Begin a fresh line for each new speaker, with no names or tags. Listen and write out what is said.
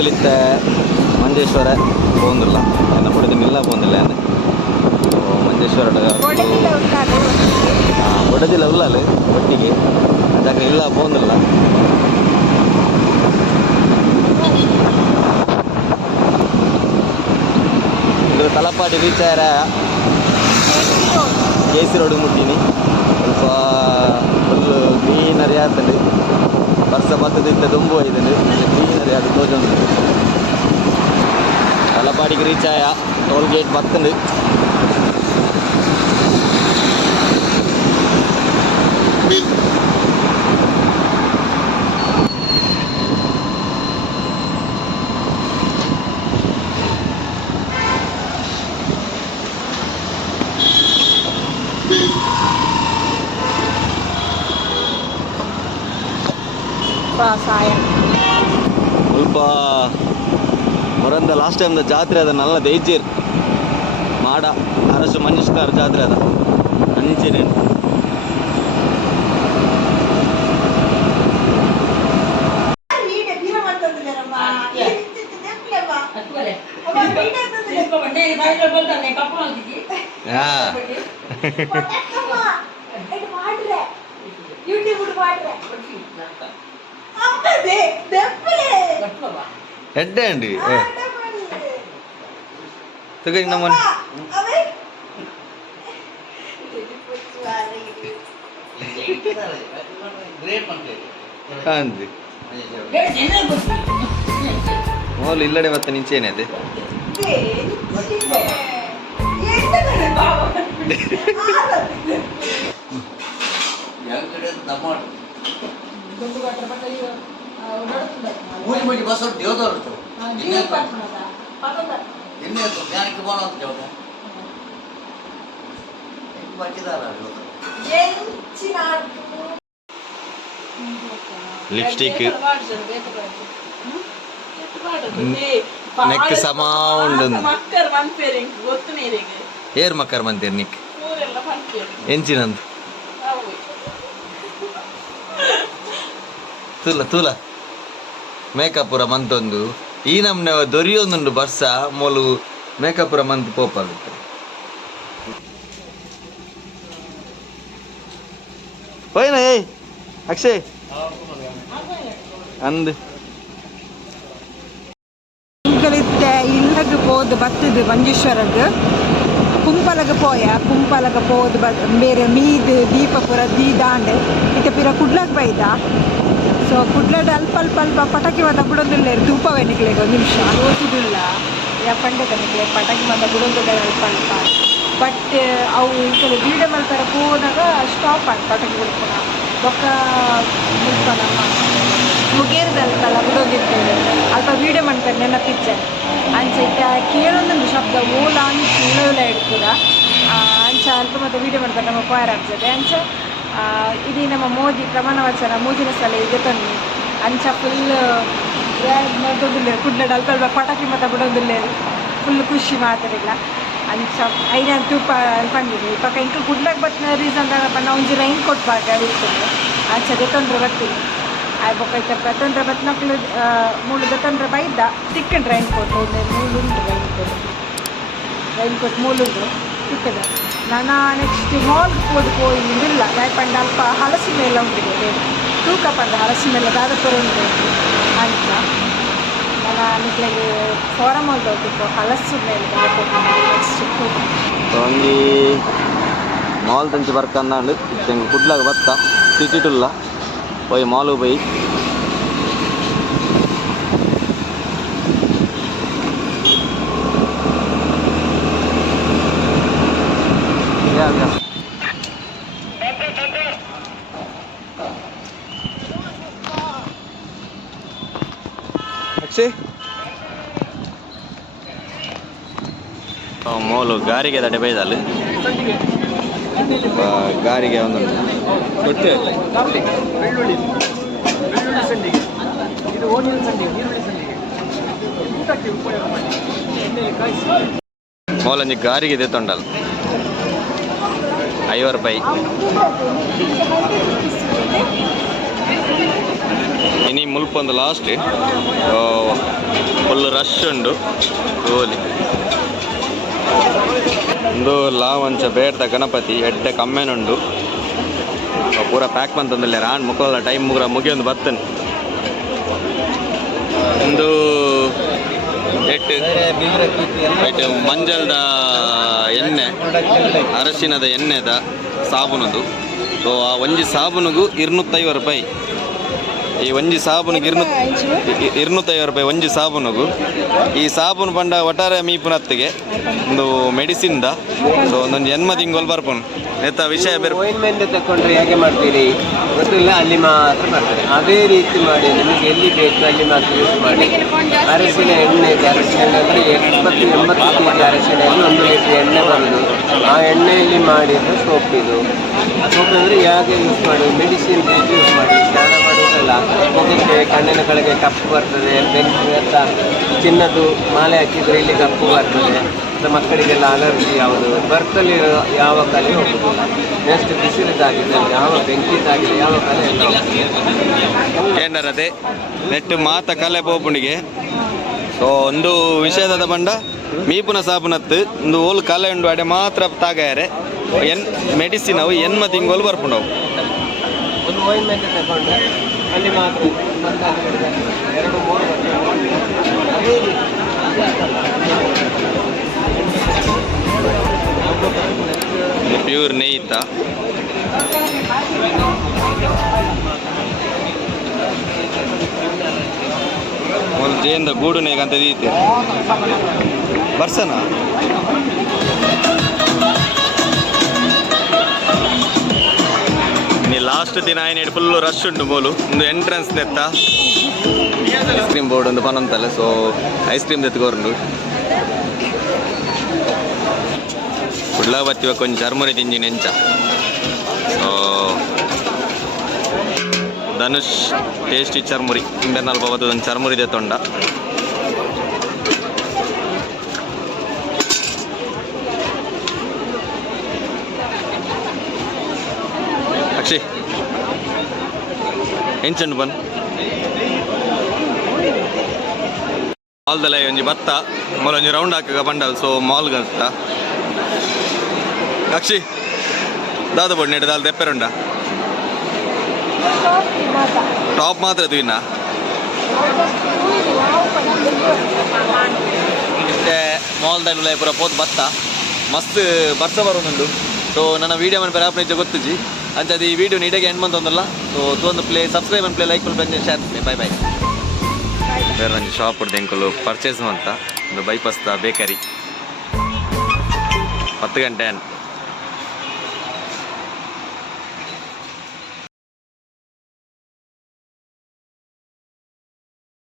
ഇതിലത്തെ മഞ്ചേശ്വര പോകുന്നില്ല എന്നെ പൊടുതിനില്ല ಅಂದ್ರೆ. ಮಂಜೇಶ್ವರ മഞ്ചേശ്വര ಬಡದಿಲ್ಲ ಅಲ್ಲಿ, ಒಟ್ಟಿಗೆ. ಅದಕ್ಕೆ ಇಲ್ಲ പോകുന്നിಲ್ಲ ಇದು ತಲಪಾಡಿ ರೀಚ್ ಆಯ್ರ ಜೆ ಸಿ ರೋಡ್ ಮುಟ್ಟಿನಿ. ಸ್ವಲ್ಪ ಫುಲ್ ಗ್ರೀನರಿ ಆತಲ್ಲಿ ವರ್ಷ ಬತ್ತದಿದ್ದ ತುಂಬು ಇದ್ದಾನೆ ಗ್ರೀನರಿ ಅದು ತೋಜೊಂದು ತಲಪಾಡಿಗೆ ರೀಚ್ ಆಯ ಟೋಲ್ ಗೇಟ್ ಬತ್ತಂದು ಮೊರಂದ ಲಾಸ್ಟ್ ಟೈಮ್ದ ಜಾತ್ರೆ ಅದ ನಲ್ಲ ದೈಜೀರ್ ಮಾಡ ಅರಸು ಮಂಜುಷ್ಕಾರ ಜಾತ್ರೆ ಅದ ಅಂಚೆನೆ
ನೀನೆ ಬೀರ ಮಾಡ್ತಂದಿದ್ದಾರಮ್ಮ ನೆಪ್ಲೆಮ್ಮ
ಹತ್ತುವರೆ.
ಅಮ್ಮ ಬೀಡ ಅಂತಂದ್ರೆ
ಬಂಡೆ ಬಾಯಿಗೆ ಬರ್ತಾನೆ ಕಪ್ಪು ಹಾಕಿದ್ದಿ
ಹಾ
ಅಮ್ಮ ಇದು ಮಾಡ್ರೆ ಯೂಟ್ಯೂಬ್ ಮಾಡ್ರೆ ಅಂಡಿ ನೆಪ್ಲೆ
ಎಡ್ಡೆ ಅಂಡಿ ಏ ತಗೋ ನಮ್ಮನೆ
ಅವೇ
ಅಂದಿ ಮೋಲ್
ಮೂಲಿ ಬಸ್ ಹೊರಟು ದೇವದ ಹೊರಟು ಎಣ್ಣೆ ಆಯ್ತು ಜ್ಞಾನಕ್ಕೆ ಬೋಣ ಅಂತ ದೇವದ ಬಚ್ಚಿದಾರ
ಲಿಪ್ಸ್ಟಿಕ್. ನೆಕ್ ಸಮ ಉಂಡು
ಮಕ್ಕರ್ ಮನ್ಪೇರೆ ನಿಕ್ ಎಂಚಿನಂದು.
ತುಲ ಮಕ್ಕರ್ ಮಂತೀರ್ ನಿಕ್
ಊರೆಲ್ಲ ಮನ್ಪೇರೆ
ಎಂಚಿನಂದು ತುಲ ತುಲ ಮೇಕಪ್ ಪೂರ ಮಂತೊಂದು. ಈ ನಮ್ನೆ ದೊರಿಯೊಂದುಂಡು ಬರ್ಸ ಮೊಲು ಮೇಕಪುರ ಪೂರ ಮಂತ್ ಪೋಪಾಗುತ್ತೆ. ಹೋಯ್ನ ಏಯ್, ಅಕ್ಷಯ್. ಅಂದ್.
ಇಲ್ಲಗ ಪೋದು ಬತ್ತದು ಮಂಜೇಶ್ವರಗ್ ಕುಂಪಲಗ ಪೋಯ ಕುಂಪಲಗ ಪೋದು ಬ ಬೇರೆ ಮೀದ್ ದೀಪ ಪುರ ದೀದಾಂಡ್ ಇತ್ತ ಪಿರ ಕುಡ್ಲಗ್ ಬೈದ ಸೊ ಕುಡ್ಲಡ್ ಅಲ್ಪ ಅಲ್ಪ ಅಲ್ಪ ಪಟಾಕಿ ಮತ ಬಿಡೋದಿಲ್ಲ ಧೂಪವೇ ನಿಕ್ಲೆಗೆ ಒಂದು ನಿಮಿಷ ಓದಿದಿಲ್ಲ ಯಾ ಪಂಡಿತ ನಿಕ್ಲೆ ಪಟಾಕಿ ಮತ ಬಿಡೋದಿಲ್ಲ ಅಲ್ಪ ಅಲ್ಪ ಬಟ್ ಅವು ಇಂಕಲು ವೀಡಿಯೋ ಮಲ್ಪರ ಹೋದಾಗ ಸ್ಟಾಪ್ ಆಗಿ ಪಟಾಕಿ ಬಿಡ್ಕೊಳ ಬೊಕ್ಕ ನಮ್ಮ ಮುಗೇರ್ದಲ್ಪಲ್ಲ ಬಿಡೋದಿರ್ತೇವೆ ಅಲ್ಪ ವೀಡಿಯೋ ಮಾಡ್ತಾರೆ ನೆನಪಿಚ್ಚೆ ಅಂಚ ಇತ್ತ ಕೇಳೊಂದುಂಡು ಶಬ್ದ ಓಲ ಅಂಚ ಉಳವುಲ ಇಡ್ತದ ಅಂಚ ಅಲ್ಪ ಮತ್ತೆ ವೀಡಿಯೋ ಮಾಡ್ತಾರೆ ನಮ್ಮ ಪಾಯರ್ ಆಗ್ತದೆ. ಅಂಚ ಇದು ನಮ್ಮ ಮೋದಿ ಪ್ರಮಾಣ ವಚನ ಮೂಜಿನ ಸಲ ಇದೆ ತನ್ನಿ ಅಂಚ ಫುಲ್ ದೊಡ್ಡ ಕುಡ್ಲಡ್ ಅಲ್ಪ ಅಲ್ಪ ಪಟಾಕಿ ಮತ ಬಿಡೋದಿಲ್ಲ ಫುಲ್ ಖುಷಿ ಮಾತಾಡಿಲ್ಲ ಅಂಚ ಐನ ತೂಪ ಅನ್ಕೊಂಡಿದ್ವಿ ಪಕ್ಕ ಇಂಕ ಕುಡ್ಲಕ್ ಬತ್ತಿನ ರೀಸನ್ ಪಣ್ಣ ಒಂಜಿ ರೈನ್ ಕೊಟ್ಬಾರ್ದು ಅಡಿಸ್ತದೆ ಅಂಚ ತೊಂದರೆ ಬರ್ತೀನಿ ಇತ್ತ ತೊಂದರೆ ಬತ್ನಕ್ಲು ಮೂಳು ತೊಂದರೆ ಬೈದ ತಿಕ್ಕಂಡು ರೈನ್ ಕೋಟ್ ಉಂಟು ರೈನ್ ಕೋಟ್ ರೈನ್ ಕೋಟ್ ಮೂಳುಂಡು ತಿಕ್ಕದ ನಾನು ನೆಕ್ಸ್ಟ್ ಮಾಲ್ಗೆ ಹೋಗಿ ಹೋಗಿಲ್ಲ ಯಾಕಂದ್ರೆ ಅಲ್ಪ ಹಲಸಿನ ಮೇಲ ಉಂಟಿದೆ ತೂಕ ಪಂಡ ಹಲಸಿನ ಮೇಲೆ ದಾದ ಉಂಟು ಅಂಚ ನಾನು ನಿಕ್ಲೆಗೆ ಫಾರಮ್ ಮಾಲ್ ಹೋಗ್ಬೇಕು ಹಲಸು ಮೇಲೆ ನೆಕ್ಸ್ಟ್
ಮಾಲ್ ತಂಚಿ ಬರ್ಕಂದಾಂಡು ತೆಂಗ್ ಕುಡ್ಲಾಗ ಬತ್ತ ತಿಟ್ಟಿಟುಲ್ಲ పోయి మాలు పోయి ಅಕ್ಷಯ್ ಮೋಲು ಗಾರಿಗೆ ದಡೆ ಬೈದಲ್ಲಿ ಗಾರಿಗೆ ಒಂದೊಂದು ತೊಟ್ಟೆ
ಬೆಳ್ಳುಳ್ಳಿ. ಬೆಳ್ಳುಳ್ಳಿ ಸಂಡಿಗೆ. ಇದು ಓನಿಯನ್ ಸಂಡಿಗೆ ಈರುಳ್ಳಿ ಸಂಡಿಗೆ. ಊಟಕ್ಕೆ ಉಪಯೋಗ ಮಾಡಿ. ಎಣ್ಣೆಯಲ್ಲಿ ಕಾಯಿಸಿ.
ಮೋಲಂಜಿ ಗಾರಿಗೆ ತೆತ್ತೊಂಡಲ್ಲ ಐವತ್ತು ರೂಪಾಯಿ. ಇನಿ ಮುಲ್ಪ ಒಂದು ಲಾಸ್ಟ್ ಫುಲ್ ರಶ್ ಉಂಡು. ಗೋಲಿ ಲಾ ಲಾವಂಚ ಬೇಡ್ದ ಗಣಪತಿ, ಎಡ್ಡೆ ಕಮ್ಮೆನುಂಡು. ಪೂರ ಪ್ಯಾಕ್ ಬಂತಂದಿಲ್ಲ ರಾಣ್ ಮುಖಲ ಟೈಮ್ ಮುಗ್ರ ಮುಗಿಯೊಂದು ಬರ್ತೇನೆ. ಒಂದು ಎಟ್ಟು ಮಂಜಲ್ದ ಎಣ್ಣೆ, ಅರಶಿನದ ಎಣ್ಣೆದ ಸಾಬೂನದು. ಸೊ ಆ ಒಂಜಿ ಸಾಬೂನಿಗೂ ಇರ್ನೂತ್ತೈವತ್ತು ರೂಪಾಯಿ. ಈ ಒಂಜಿ ಸಾಬೂನಿಗೆ ಇರ್ನು ಇರ್ನೂತ್ತೈವತ್ತು ರೂಪಾಯಿ ಒಂಜಿ ಸಾಬೂನಿಗೂ. ಈ ಸಾಬೂನು ಪಂಡ ಒಟ್ಟಾರೆ ಮೀಪುನತ್ತಿಗೆ ಒಂದು ದ ಸೊ ಒಂದೊಂದು ಎನ್ಮ ತಿಂಗಳು ಬರ್ಪುನು. ಎತ್ತ ವಿಷಯ ಬೇರೆ
ಓಯಿಂಟ್ಮೆಂಟ್ ತಗೊಂಡ್ರೆ ಹೇಗೆ ಮಾಡ್ತೀರಿ? ಗೊತ್ತಿಲ್ಲ ಅಲ್ಲಿ ಮಾತ್ರ ಮಾಡ್ತಾರೆ. ಅದೇ ರೀತಿ ಮಾಡಿ ನಿಮಗೆ ಎಲ್ಲಿ ಬೇಕು ಅಲ್ಲಿ ಮಾತ್ರ ಯೂಸ್ ಮಾಡಿ. ಅರಸಿನ ಎಣ್ಣೆ ಇದೆ. ಅರಸಿನ ಅಂದರೆ ಎಪ್ಪತ್ತು ಎಂಬತ್ತು ಕೆಜಿ ಅರಸಿನ ಎಣ್ಣೆ ಒಂದು ಲೀಟರ್ ಎಣ್ಣೆ ಬಂದು ಆ ಎಣ್ಣೆಯಲ್ಲಿ ಮಾಡಿದ್ದು ಸೋಪ್ ಇದು. ಸೋಪ್ ಅಂದರೆ ಹೇಗೆ ಯೂಸ್ ಮಾಡೋದು ಮೆಡಿಸಿನ್ ಕಣ್ಣಿನ ಕೆಳಗೆ ಕಪ್ಪು ಬರ್ತದೆ ಬೆಂಕಿ ಅಂತ ಚಿನ್ನದ್ದು ಮಾಲೆ ಹಾಕಿದರೆ ಇಲ್ಲಿ ಕಪ್ಪು ಬರ್ತದೆ. ಮತ್ತು ಮಕ್ಕಳಿಗೆಲ್ಲ ಅಲರ್ಜಿ ಯಾವುದು ಬರ್ತಲ್ಲಿ ಯಾವ ಕಲೆ ಹೋಗುದಿಲ್ಲ. ನೆಕ್ಸ್ಟ್ ಬಿಸಿಲಿದ್ದಾಗಿದೆ ಯಾವ ಬೆಂಕಿದ್ದಾಗಿದೆ ಯಾವ ಕಲೆ ಎಲ್ಲ.
ಕೇಂದ್ರತೆ ನೆಟ್ಟು ಮಾತ ಕಲೆ ಬೋಪುಣಿಗೆ ಸೊ ಒಂದು ವಿಷಯದ ಬಂಡ ಮೀಪುನ ಸಾಬುನತ್ತು ಒಂದು ಓಲ್ ಕಲೆ ಉಂಡು ಅಡೆ ಮಾತ್ರ ತಾಗಾರೆ ಎನ್ ಮೆಡಿಸಿನ್ ಅವು ಎನ್ಮ ತಿಂಗಳು ಬರ್ಪುಂಡವು.
ಒಂದು ಓಯಿಂಟ್ಮೆಂಟ್ ತಗೊಂಡ್ರೆ ಅಲ್ಲಿ ಮಾತ್ರ ಎರಡು ಮೂರು
ಪ್ಯೂರ್ ನೆಯ್ತ ಒಂದು ಜೇಂದ ಗೂಡು ನೇಗಂತ ಇದೆ ಬರ್ಸನ? ಲಾಸ್ಟ್ ದಿನ ಏನು ಫುಲ್ ರಶ್ ಉಂಟು ಮೂಲು ಒಂದು ಎಂಟ್ರೆನ್ಸ್ ನೆತ್ತ ಐಸ್ ಕ್ರೀಮ್ ಬೋರ್ಡ್ ಒಂದು ಪನಂತಲ್ಲ ಸೊ ಐಸ್ ಕ್ರೀಮ್ ತೆತ್ಕೋರ್ಂಡು ಕುಡ್ಲ ಬತ್ತಿವ ಕೊಂಚ ಚರ್ಮುರಿ ತಿಂಜಿ ನೆಂಚ ಸೊ ಧನುಷ್ ಟೇಸ್ಟಿ ಚರ್ಮುರಿ ಇಂಬೆನ್ನಲ್ಪ ಬತ್ತದೊಂದು ಚರ್ಮುರಿ ತೆತ್ತೊಂಡ ಎಂಚಂಡು ಬನ್. ಮಾಲ್ದಲ್ಲ ಒಂಜಿ ಭತ್ತ ಮೊಲ ಒಂಜಿ ರೌಂಡ್ ಹಾಕಗ ಬಂಡಲ್ ಸೊ ಮಾಲ್ ಗತ್ತ ಅಕ್ಷಿ ದಾದ ಬೋಡ್ ನೆಡ್ ದಾಲ್ ದೆಪ್ಪೆರುಂಡ ಟಾಪ್ ಮಾತ್ರ ತೂಯಿನ ಮತ್ತೆ ಮಾಲ್ದಲ್ಲಿ ಪೂರ ಪೋತ್ ಭತ್ತ. ಮಸ್ತ್, ಬರ್ಸ ಬರೋದುಂಡು ಸೊ ನನ್ನ ವೀಡಿಯೋ ಮನೆ ಪೇರ ಇಜ್ಜ ಗೊತ್ತುಜಿ? ಅಂಚದು ಈ ವಿಡಿಯೋ ನೀಟಾಗಿ ಎಂಡ್ ಬಂತಂದಲ್ಲ? ಸೊ ಒಂದು play subscribe and play like ಬಂದು ಶೇರ್ ಬೈ ಬೈ ಬೇರೆ ನಂಗೆ ಶಾಪ್ ಎಂಕಲು ಪರ್ಚೇಸ್ ಅಂತ ಒಂದು ಬೈಪಾಸ್ದ ಬೇಕರಿ ಹತ್ತು ಗಂಟೆ